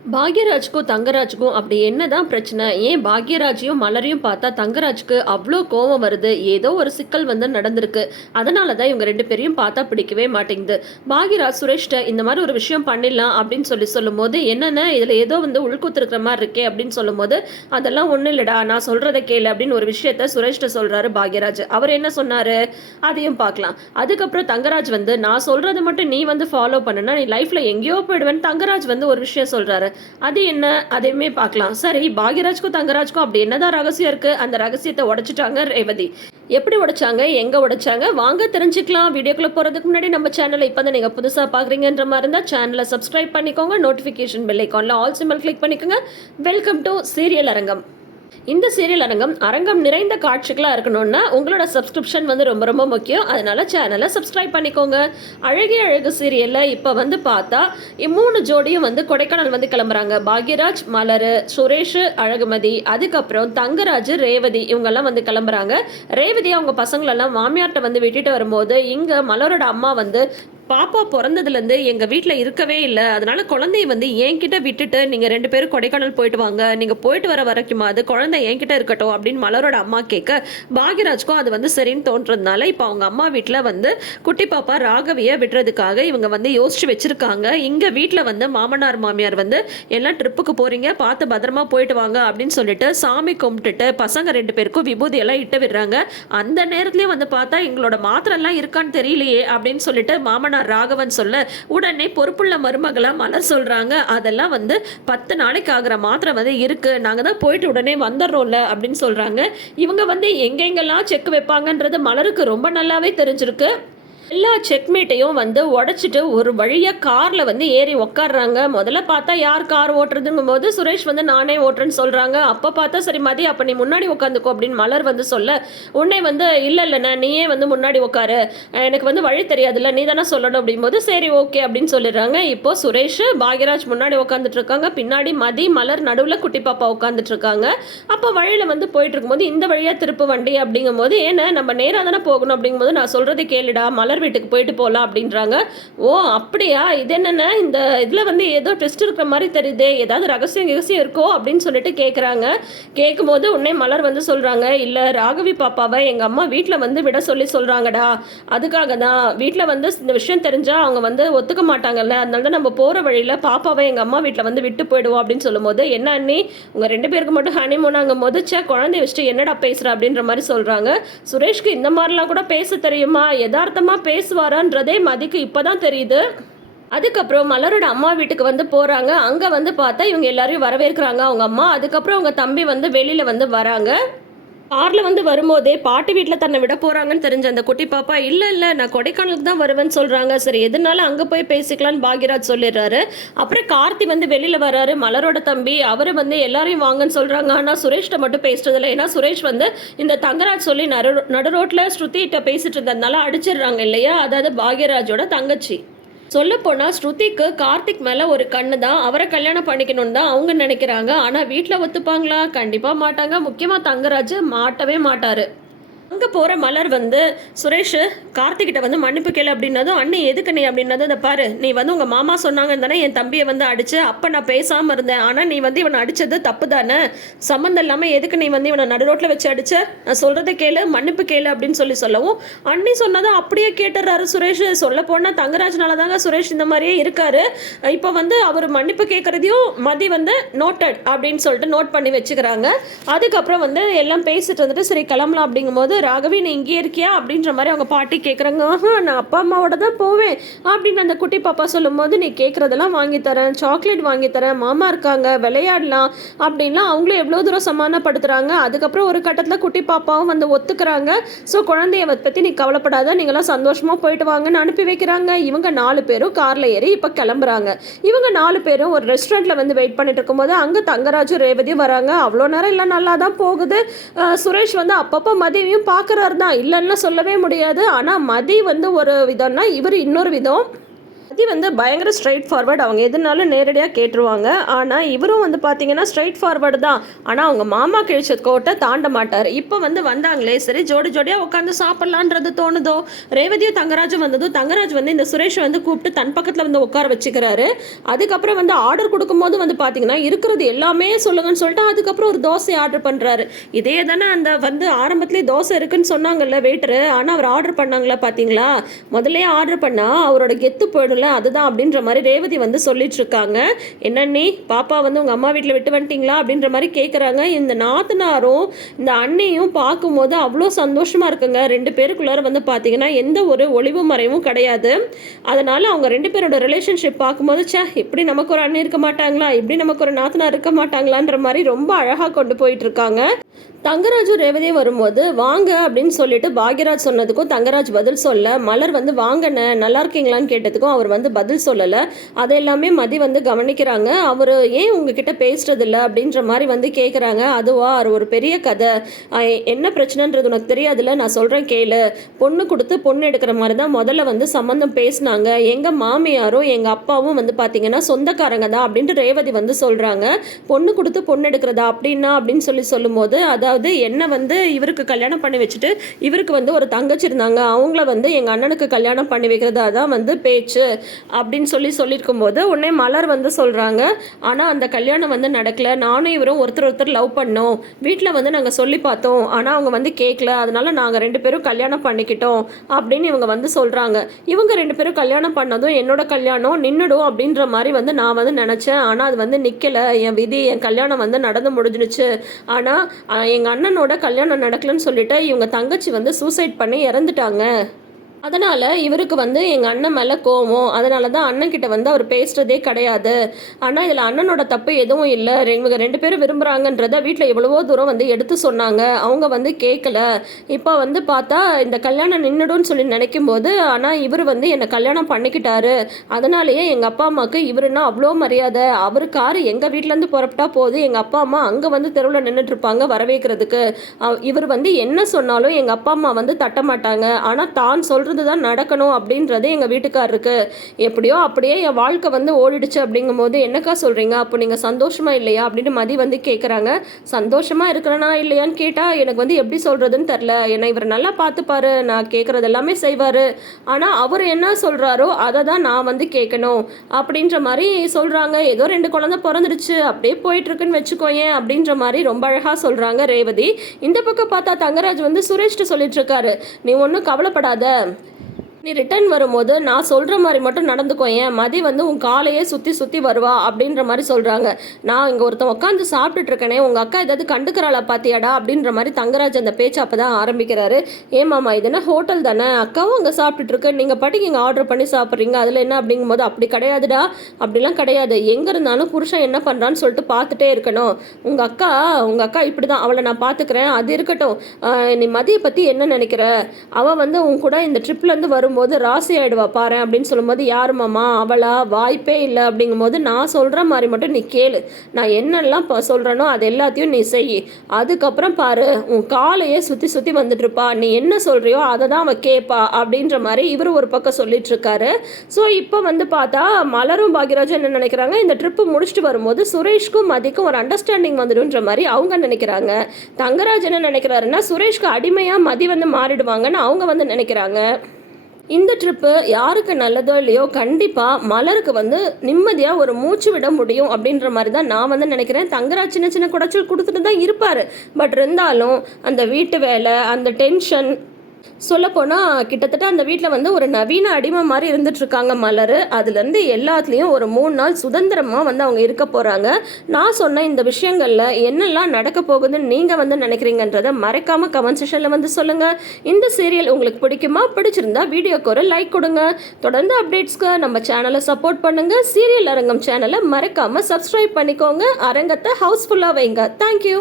பாக்யராஜ்க்கும் தங்கராஜுக்கும் அப்படி என்னதான் பிரச்சனை? ஏன் பாக்யராஜையும் மலரையும் பார்த்தா தங்கராஜுக்கு அவ்வளோ கோவம் வருது? ஏதோ ஒரு சிக்கல் வந்து நடந்திருக்கு. அதனால தான் இவங்க 2 பேரையும் பார்த்தா பிடிக்கவே மாட்டேங்குது. பாக்யராஜ் சுரேஷ்ட இந்த மாதிரி ஒரு விஷயம் பண்ணிடலாம் அப்படின்னு சொல்லும்போது, என்னென்ன இதில் ஏதோ வந்து உள்குத்து இருக்கிற மாதிரி இருக்கே அப்படின்னு சொல்லும்போது, அதெல்லாம் ஒன்றும் இல்லடா, நான் சொல்றதை கேளு அப்படின்னு ஒரு விஷயத்த சுரேஷ்ட சொல்றாரு பாக்யராஜ். அவர் என்ன சொன்னாரு அதையும் பார்க்கலாம். அதுக்கப்புறம் தங்கராஜ் வந்து, நான் சொல்றது மட்டும் நீ வந்து ஃபாலோ பண்ணுனா நீ லைஃப்ல எங்கேயோ போயிடுவேன்னு தங்கராஜ் வந்து ஒரு விஷயம் சொல்றாரு. அது என்ன? அதையுமே பார்க்கலாம். சரி, பாக்யராஜ்க்கும் தங்கராஜ்க்கும் அப்படி என்னதான் ரகசியம் இருக்கு? அந்த ரகசியத்தை உடைச்சிட்டாங்க ரேவதி. எப்படி உடைச்சாங்க? எங்க உடைச்சாங்க? வாங்க தெரிஞ்சுக்கலாம். வீடியோக்குள்ள போறதுக்கு முன்னாடி நம்ம சேனலை இப்பதான் நீங்க புதுசா பாக்குறீங்கன்ற மாதிரி இருந்தா சேனலை சப்ஸ்கிரைப் பண்ணிக்கோங்க. நோட்டிபிகேஷன் பெல் ஐகான்ல ஆல் சிம்பிள் கிளிக் பண்ணிக்கோங்க. Welcome to serial Arangam. இந்த சீரியல் அரங்கம் நிறைந்த காட்சிகளாக இருக்கணும்னா உங்களோட சப்ஸ்கிரிப்ஷன் வந்து ரொம்ப ரொம்ப முக்கியம். அதனால சேனலை சப்ஸ்கிரைப் பண்ணிக்கோங்க. அழகிய அழகு சீரியலில் இப்போ வந்து பார்த்தா 3 ஜோடியும் வந்து கொடைக்கானல் வந்து கிளம்புறாங்க. பாக்யராஜ், மலர், சுரேஷ், அழகுமதி, அதுக்கப்புறம் தங்கராஜ், ரேவதி இவங்கெல்லாம் வந்து கிளம்புறாங்க. ரேவதி அவங்க பசங்களெல்லாம் மாமியார்கிட்ட வந்து விட்டுட்டு வரும்போது இங்கே மலரோட அம்மா வந்து, பாப்பா பிறந்ததுலேருந்து எங்கள் வீட்டில் இருக்கவே இல்லை, அதனால குழந்தைய வந்து என்கிட்ட விட்டுட்டு நீங்கள் 2 பேரும் கொடைக்கானல் போயிட்டு வாங்க, நீங்கள் போயிட்டு வர வரைக்கும் அது குழந்தை என்கிட்ட இருக்கட்டும் அப்படின்னு மலரோட அம்மா கேட்க, பாக்யராஜ்க்கும் அது வந்து சரின்னு தோன்றதுனால இப்போ அவங்க அம்மா வீட்டில் வந்து குட்டி பாப்பா ராகவியை விடுறதுக்காக இவங்க வந்து யோசிச்சு வச்சிருக்காங்க. இங்கே வீட்டில் வந்து மாமனார் மாமியார் வந்து எல்லாம் ட்ரிப்புக்கு போகிறீங்க, பார்த்து பத்திரமா போயிட்டு வாங்க அப்படின்னு சொல்லிட்டு சாமி கும்பிட்டுட்டு பசங்க 2 பேருக்கும் விபூதி எல்லாம் இட்டு விடுறாங்க. அந்த நேரத்துலேயும் வந்து பார்த்தா எங்களோட மாத்திரெல்லாம் இருக்கான்னு தெரியலையே அப்படின்னு சொல்லிட்டு மாமனார் ராகவன் சொல்ல, உடனே பொறுப்புள்ள மருமகளா மலர் சொல்றாங்க, அதெல்லாம் வந்து 10 நாளைக்கு ஆகிற மாத்திரை வந்து இருக்கு, நாங்க தான் போயிட்டு உடனே வந்துடுறோம்ல அப்படின்னு சொல்றாங்க. இவங்க வந்து எங்கெங்கெல்லாம் செக் வைப்பாங்கன்றது மலருக்கு ரொம்ப நல்லாவே தெரிஞ்சிருக்கு. எல்லா செக்மேட்டையும் வந்து உடச்சிட்டு ஒரு வழியாக காரில் வந்து ஏறி உக்காடுறாங்க. முதல்ல பார்த்தா யார் கார் ஓட்டுறதுங்கும் போது சுரேஷ் வந்து நானே ஓட்டுறேன்னு சொல்கிறாங்க. அப்போ பார்த்தா சரி மதி, அப்போ நீ முன்னாடி உட்காந்துக்கோ அப்படின்னு மலர் வந்து சொல்ல, உன்னை வந்து இல்லைண்ணா நீயே வந்து முன்னாடி உட்காரு, எனக்கு வந்து வழி தெரியாதுல்ல, நீ தானே சொல்லணும் அப்படிங்கும்போது சரி ஓகே அப்படின்னு சொல்லிடுறாங்க. இப்போ சுரேஷ் பாக்யராஜ் முன்னாடி உட்காந்துட்டு இருக்காங்க, பின்னாடி மதி மலர் நடுவில் குட்டி பாப்பா உட்காந்துட்டு இருக்காங்க. அப்போ வழியில் வந்து போயிட்டு இருக்கும்போது இந்த வழியாக திருப்பு வண்டி அப்படிங்கும்போது, ஏன்னா நம்ம நேராக தானே போகணும் அப்படிங்கும்போது, நான் சொல்கிறத கேளுடா, மலர் வீட்டுக்கு போயிட்டு போகலாம் அப்படின்றாங்க. ஓ அப்படியா, இது என்னென்ன இந்த இதில் வந்து ஏதோ டெஸ்ட் இருக்கிற மாதிரி தெரியுது, ஏதாவது ரகசியம் இருக்கோ அப்படின்னு சொல்லிட்டு கேட்குறாங்க. கேட்கும்போது உடனே மலர் வந்து சொல்கிறாங்க, இல்லை ராகவி பாப்பாவை எங்கள் அம்மா வீட்டில் வந்து விட சொல்கிறாங்கடா, அதுக்காக தான் வீட்டில் வந்து இந்த விஷயம் தெரிஞ்சால் அவங்க வந்து ஒத்துக்க மாட்டாங்கல்ல, அதனால தான் நம்ம போகிற வழியில் பாப்பாவை எங்கள் அம்மா வீட்டில் வந்து விட்டு போயிடுவோம் அப்படின்னு சொல்லும்போது, என்ன அண்ணி உங்கள் 2 பேருக்கு மட்டும் ஹனிமூனாங்கும் போது குழந்தைய வச்சுட்டு என்னடா பேசுகிற அப்படின்ற மாதிரி சொல்கிறாங்க. சுரேஷ்க்கு இந்த மாதிரிலாம் கூட பேச தெரியுமா, யதார்த்தமாக பேசுவாரான்றதே மதிக்கு இப்போதான் தெரியுது. அதுக்கப்புறம் மலரோட அம்மா வீட்டுக்கு வந்து போகிறாங்க. அங்கே வந்து பார்த்தா இவங்க எல்லாரையும் வரவேற்கிறாங்க அவங்க அம்மா. அதுக்கப்புறம் அவங்க தம்பி வந்து வெளியில் வந்து வராங்க. காரில் வந்து வரும்போதே பாட்டி வீட்டில் தன்னை விட போகிறாங்கன்னு தெரிஞ்ச அந்த குட்டி பாப்பா, இல்லை நான் கொடைக்கானலுக்கு தான் வருவேன்னு சொல்கிறாங்க, சரி எதுனாலும் அங்கே போய் பேசிக்கலான்னு பாக்யராஜ் சொல்லிடுறாரு. அப்புறம் கார்த்தி வந்து வெளியில் வராரு, மலரோட தம்பி, அவர் வந்து எல்லாரையும் வாங்கன்னு சொல்கிறாங்க. ஆனால் சுரேஷ்கிட்ட மட்டும் பேசுறதில்லை. ஏன்னா சுரேஷ் வந்து இந்த தங்கராஜ் சொல்லி நடு ரோட்டில் ஸ்ருதிகிட்ட பேசிட்டு இருந்ததுனால அடிச்சிடுறாங்க இல்லையா, அதாவது பாக்யராஜோட தங்கச்சி. சொல்லப்போனால் ஸ்ருதிக்கு கார்த்திக் மேலே ஒரு கண்ணு தான், அவரை கல்யாணம் பண்ணிக்கணும்னு தான் அவங்க நினைக்கிறாங்க. ஆனால் வீட்டில் ஒத்துப்பாங்களா? கண்டிப்பாக மாட்டாங்க. முக்கியமாக தங்கராஜ் மாட்டவே மாட்டார். அங்கே போகிற மலர் வந்து சுரேஷ் கார்த்திகிட்ட வந்து மன்னிப்பு கேளு அப்படின்னதும், அண்ணி எதுக்கு நீ அப்படின்னதும், அதை பாரு நீ வந்து உங்கள் மாமா சொன்னாங்கன்னு தானே என் தம்பியை வந்து அடிச்சு, அப்போ நான் பேசாமல் இருந்தேன், ஆனால் நீ வந்து இவனை அடித்தது தப்பு தானே, சம்மந்தம் இல்லாமல் எதுக்கு நீ வந்து இவனை நடு ரோட்டில் வச்சு அடிச்ச, நான் சொல்கிறத கேளு, மன்னிப்பு கேளு அப்படின்னு சொல்லவும், அண்ணி சொன்னதும் அப்படியே கேட்டுறாரு சுரேஷ். சொல்ல போனால் தங்கராஜனால தாங்க சுரேஷ் இந்த மாதிரியே இருக்காரு. இப்போ வந்து அவர் மன்னிப்பு கேட்குறதையும் மதி வந்து நோட்டட் அப்படின்னு சொல்லிட்டு நோட் பண்ணி வச்சுக்கிறாங்க. அதுக்கப்புறம் வந்து எல்லாம் பேசிட்டு வந்துட்டு சரி கிளம்பலாம் அப்படிங்கும்போது, ராகவி நீ இங்கே இருக்கியா அப்படின்ற மாதிரி அவங்க பாட்டி கேட்குறாங்க. நான் அப்பா அம்மாவோட தான் போவேன் அப்படின்னு அந்த குட்டி பாப்பா சொல்லும்போது, நீ கேட்குறதெல்லாம் வாங்கித்தரேன், சாக்லேட் வாங்கித்தரேன், மாமா இருக்காங்க விளையாடலாம் அப்படின்லாம் அவங்களும் எவ்வளோ தூரம் சமாதானப்படுத்துகிறாங்க. அதுக்கப்புறம் ஒரு கட்டத்தில் குட்டி பாப்பாவும் வந்து ஒத்துக்கிறாங்க. ஸோ குழந்தைய பற்றி நீ கவலைப்படாத, நீங்களாம் சந்தோஷமாக போயிட்டு வாங்கன்னு அனுப்பி வைக்கிறாங்க. இவங்க 4 பேரும் காரில் ஏறி இப்போ கிளம்புறாங்க. இவங்க 4 பேரும் ஒரு ரெஸ்டாரண்ட்டில் வந்து வெயிட் பண்ணிட்டு இருக்கும்போது அங்கே தங்கராஜும் ரேவதியும் வராங்க. அவ்வளோ நேரம் இல்லை, நல்லா தான் போகுது. சுரேஷ் வந்து அப்பப்போ மதியையும் பார்க்குறாரு தான், இல்லைன்னா சொல்லவே முடியாது. ஆனால் மதி வந்து ஒரு விதம்னா இவர் இன்னொரு விதம். மதி வந்து பயங்கர ஸ்ட்ரைட் ஃபார்வர்ட். அவங்க எதுனாலும் நேரடியாக கேட்டுருவாங்க. ஆனால் இவரும் வந்து பார்த்தீங்கன்னா ஸ்ட்ரைட் ஃபார்வர்டு தான். ஆனால் அவங்க மாமா கிழிச்ச கோட்டை தாண்ட மாட்டார். இப்போ வந்து வந்தாங்களே சரி ஜோடி ஜோடியாக உட்காந்து சாப்பிட்லான்றது தோணுதோ. ரேவதியும் தங்கராஜும் வந்ததும் தங்கராஜ் வந்து இந்த சுரேஷை வந்து கூப்பிட்டு தன் பக்கத்தில் வந்து உட்கார வச்சுக்கிறாரு. அதுக்கப்புறம் வந்து ஆர்டர் கொடுக்கும்போது வந்து பார்த்தீங்கன்னா இருக்கிறது எல்லாமே சொல்லுங்கன்னு சொல்லிட்டு அதுக்கப்புறம் ஒரு தோசை ஆர்டர் பண்ணுறாரு. இதே தானே அந்த வந்து ஆரம்பத்துலேயே தோசை இருக்குன்னு சொன்னாங்கல்ல வெயிட்டரு. ஆனால் அவர் ஆர்டர் பண்ணாங்களா பார்த்தீங்களா? முதல்ல ஆர்டர் பண்ணால் அவரோட கெத்து போயிடும் அதுதான் அப்படின்ற மாதிரி ரேவதி வந்து சொல்லிட்டு இருக்காங்க. என்ன நீ பாப்பா வந்து உங்க அம்மா வீட்டில் விட்டு வந்துட்டீங்களா அப்படின்ற மாதிரி கேட்குறாங்க. இந்த நாத்தனாரும் இந்த அண்ணியும் பார்க்கும்போது அவ்வளோ சந்தோஷமா இருக்குங்க. ரெண்டு பேருக்குள்ளார வந்து பார்த்தீங்கன்னா எந்த ஒரு ஒளிவு மறைவும் கிடையாது. அதனால அவங்க ரெண்டு பேரோட ரிலேஷன்ஷிப் பார்க்கும்போது இப்படி நமக்கு ஒரு அண்ணி இருக்க மாட்டாங்களா, இப்படி நமக்கு ஒரு நாத்தனார் இருக்க மாட்டாங்களான்ற மாதிரி ரொம்ப அழகாக கொண்டு போயிட்டு இருக்காங்க. தங்கராஜும் ரேவதியும் வரும்போது வாங்க அப்படின்னு சொல்லிட்டு பாக்யராஜ் சொன்னதுக்கும் தங்கராஜ் பதில் சொல்ல, மலர் வந்து வாங்கண்ணே நல்லா இருக்கீங்களான்னு கேட்டதுக்கும் அவர் வந்து பதில் சொல்லலை. அதை எல்லாமே மதி வந்து கவனிக்கிறாங்க. அவர் ஏன் உங்ககிட்ட பேசுறது இல்லை அப்படின்ற மாதிரி வந்து கேட்குறாங்க. அதுவா அது ஒரு பெரிய கதை, என்ன பிரச்சனைன்றது உனக்கு தெரியாதுல்ல, நான் சொல்கிறேன் கேளு. பொண்ணு கொடுத்து பொண்ணு எடுக்கிற மாதிரி தான் முதல்ல வந்து சம்மந்தம் பேசினாங்க. எங்கள் மாமியாரும் எங்கள் அப்பாவும் வந்து பார்த்தீங்கன்னா சொந்தக்காரங்க தான் அப்படின்ட்டு ரேவதி வந்து சொல்கிறாங்க. பொண்ணு கொடுத்து பொண்ணு எடுக்கிறதா அப்படின்னா அப்படின்னு சொல்லும்போது அதாவது என்ன வந்து இவருக்கு கல்யாணம் பண்ணி வச்சுட்டு இவருக்கு வந்து ஒரு தங்கச்சி இருந்தாங்க, அவங்கள வந்து எங்கள் அண்ணனுக்கு கல்யாணம் பண்ணி வைக்கிறதா தான் வந்து பேச்சு அப்படின்னு சொல்லியிருக்கும் போது உடனே மலர் வந்து சொல்கிறாங்க. ஆனால் அந்த கல்யாணம் வந்து நடக்கல, நானும் இவரும் ஒருத்தர் லவ் பண்ணோம், வீட்டில் வந்து நாங்கள் சொல்லி பார்த்தோம், ஆனால் அவங்க வந்து கேட்கல, அதனால நாங்கள் ரெண்டு பேரும் கல்யாணம் பண்ணிக்கிட்டோம் அப்படின்னு இவங்க வந்து சொல்கிறாங்க. இவங்க ரெண்டு பேரும் கல்யாணம் பண்ணதும் என்னோட கல்யாணம் நின்றுடும் அப்படின்ற மாதிரி வந்து நான் வந்து நினச்சேன். ஆனால் அது வந்து நிற்கலை, என் விதி, என் கல்யாணம் வந்து நடந்து முடிஞ்சிடுச்சு. ஆனால் எங்கள் அண்ணனோட கல்யாணம் நடக்கலன்னு சொல்லிட்டு இவங்க தங்கச்சி வந்து சூசைட் பண்ணி இறந்துட்டாங்க. அதனால் இவருக்கு வந்து எங்கள் அண்ணன் மேலே கோவம், அதனால தான் அண்ணன்கிட்ட வந்து அவர் பேசுகிறதே கிடையாது. ஆனால் இதில் அண்ணனோட தப்பு எதுவும் இல்லை, இவங்க ரெண்டு பேரும் விரும்புகிறாங்கன்றத வீட்டில் எவ்வளவோ தூரம் வந்து எடுத்து சொன்னாங்க, அவங்க வந்து கேட்கல. இப்போ வந்து பார்த்தா இந்த கல்யாணம் நின்றுடும்னு சொல்லி நினைக்கும் போது ஆனால் இவர் வந்து என்னை கல்யாணம் பண்ணிக்கிட்டாரு. அதனாலேயே எங்கள் அப்பா அம்மாவுக்கு இவருன்னா அவ்வளோ மரியாதை. அவர் காரு எங்கள் வீட்டிலேருந்து புறப்பட்டா போது எங்கள் அப்பா அம்மா அங்கே வந்து தெருவில் நின்றுட்டுருப்பாங்க வரவேற்கிறதுக்கு. இவர் வந்து என்ன சொன்னாலும் எங்கள் அப்பா அம்மா வந்து தட்ட மாட்டாங்க. ஆனால் தான் சொல்கிற தான் நடக்கணும் அப்படின்றது எங்கள் வீட்டுக்காரருக்கு. எப்படியோ அப்படியே என் வாழ்க்கை வந்து ஓடிடுச்சு அப்படிங்கும்போது என்னக்கா சொல்கிறீங்க, அப்போ நீங்கள் சந்தோஷமா இல்லையா அப்படின்னு மதி வந்து கேட்குறாங்க. சந்தோஷமா இருக்கிறனா இல்லையான்னு கேட்டால் எனக்கு வந்து எப்படி சொல்கிறதுன்னு தெரில. என்னை இவர் நல்லா பார்த்துப்பாரு, நான் கேட்குறது எல்லாமே செய்வார், ஆனால் அவர் என்ன சொல்கிறாரோ அதை தான் நான் வந்து கேட்கணும் அப்படின்ற மாதிரி சொல்கிறாங்க. ஏதோ ரெண்டு குழந்தை பிறந்துடுச்சு அப்படியே போயிட்டுருக்குன்னு வச்சுக்கோயேன் அப்படின்ற மாதிரி ரொம்ப அழகாக சொல்கிறாங்க ரேவதி. இந்த பக்கம் பார்த்தா தங்கராஜ் வந்து சுரேஷ்ட்டு சொல்லிட்டு இருக்காரு, நீ ஒன்றும் கவலைப்படாத, நீ ரிட்டர்ன் வரும்போது நான் சொல்கிற மாதிரி மட்டும் நடந்துக்கோயேன், மதி வந்து உன் காலையே சுற்றி வருவா அப்படின்ற மாதிரி சொல்கிறாங்க. நான் இங்கே ஒருத்தன் உட்காந்து சாப்பிட்டுட்டு இருக்கேனே, உங்கள் அக்கா ஏதாவது கண்டுக்கிறாளா பார்த்தியாடா அப்படின்ற மாதிரி தங்கராஜ் அந்த பேச்சு அப்போ தான் ஆரம்பிக்கிறாரு. ஏமாம்மா இது என்ன ஹோட்டல் தானே, அக்காவும் அங்கே சாப்பிட்டுட்டு இருக்கு, நீங்கள் பாட்டுக்கு இங்கே ஆர்டர் பண்ணி சாப்பிட்றீங்க, அதில் என்ன அப்படிங்கும்போது அப்படி கிடையாதுடா, அப்படிலாம் கிடையாது, எங்கே இருந்தாலும் புருஷன் என்ன பண்ணுறான்னு சொல்லிட்டு பார்த்துட்டே இருக்கணும். உங்கள் அக்கா இப்படி தான், அவளை நான் பார்த்துக்கிறேன், அது இருக்கட்டும். நீ மதியை பற்றி என்ன நினைக்கிற, அவள் வந்து உன் கூட இந்த ட்ரிப்லேருந்து வரும் போது ராசி ஆயிடுவா பாரு அப்படின்னு சொல்லும்போது, யாரு மாமா அவளா, வாய்ப்பே இல்லை அப்படிங்கும்போது நான் சொல்கிற மாதிரி மட்டும் நீ கேளு, நான் என்னெல்லாம் சொல்கிறேனோ அது எல்லாத்தையும் நீ செய், அதுக்கப்புறம் பாரு உன் காலையே சுற்றி வந்துட்டு இருப்பா, நீ என்ன சொல்கிறியோ அதை தான் அவள் கேட்பா அப்படின்ற மாதிரி இவர் ஒரு பக்கம் சொல்லிட்டு இருக்காரு. ஸோ இப்போ வந்து பார்த்தா மலரும் பாக்யராஜும் என்ன நினைக்கிறாங்க, இந்த ட்ரிப்பு முடிச்சுட்டு வரும்போது சுரேஷ்க்கும் மதிக்கும் ஒரு அண்டர்ஸ்டாண்டிங் வந்துடுன்ற மாதிரி அவங்க நினைக்கிறாங்க. தங்கராஜ் என்ன நினைக்கிறாருன்னா சுரேஷ்க்கு அடிமையாக மதி வந்து மாறிடுவாங்கன்னு அவங்க வந்து நினைக்கிறாங்க. இந்த ட்ரிப்பு யாருக்கு நல்லதோ இல்லையோ கண்டிப்பாக மலருக்கு வந்து நிம்மதியாக ஒரு மூச்சு விட முடியும் அப்படின்ற மாதிரி தான் நான் வந்து நினைக்கிறேன். தங்கராஜ் சின்ன சின்ன குடைச்சல் கொடுத்துட்டு தான் இருப்பார், பட் இருந்தாலும் அந்த வீட்டு வேலை, அந்த டென்ஷன், சொல்லப்போனால் கிட்டத்தட்ட அந்த வீட்டில் வந்து ஒரு நவீன அடிமை மாதிரி இருந்துகிட்ருக்காங்க மலர். அதுலேருந்து எல்லாத்துலேயும் ஒரு 3 நாள் சுதந்திரமாக வந்து அவங்க இருக்க போகிறாங்க. நான் சொன்ன இந்த விஷயங்களில் என்னெல்லாம் நடக்க போகுதுன்னு நீங்கள் வந்து நினைக்கிறீங்கன்றதை மறக்காமல் கமெண்ட் செக்ஷனில் வந்து சொல்லுங்கள். இந்த சீரியல் உங்களுக்கு பிடிக்குமா, பிடிச்சிருந்தா வீடியோக்கு ஒரு லைக் கொடுங்க. தொடர்ந்து அப்டேட்ஸ்க்கு நம்ம சேனலை சப்போர்ட் பண்ணுங்கள். சீரியல் அரங்கம் சேனலை மறக்காமல் சப்ஸ்கிரைப் பண்ணிக்கோங்க. அரங்கத்தை ஹவுஸ்ஃபுல்லாக வைங்க. தேங்க்யூ.